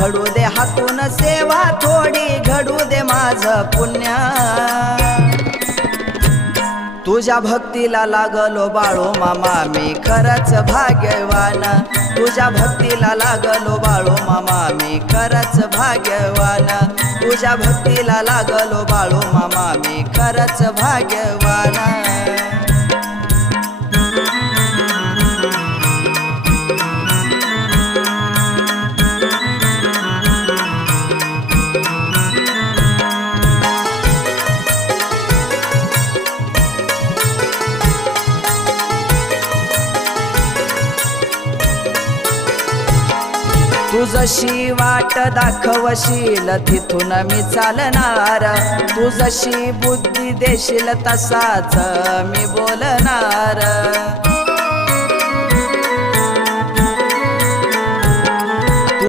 घडू दे हातून सेवा थोडी, घडू दे माझं पुण्य। तुझ्या भक्तीला लागलो बाळू मामा मी खरंच भाग्यवान, तुझ्या भक्तीला लागलो बाळू मामा मी खरंच भाग्यवान, तुझ्या भक्तीला लागलो बाळू मामा मी खरंच भाग्यवान। तू जशी वाट दाखवशील तिथून मी चालणार, तू जशी बुद्धी देशील तसाच मी बोलणार।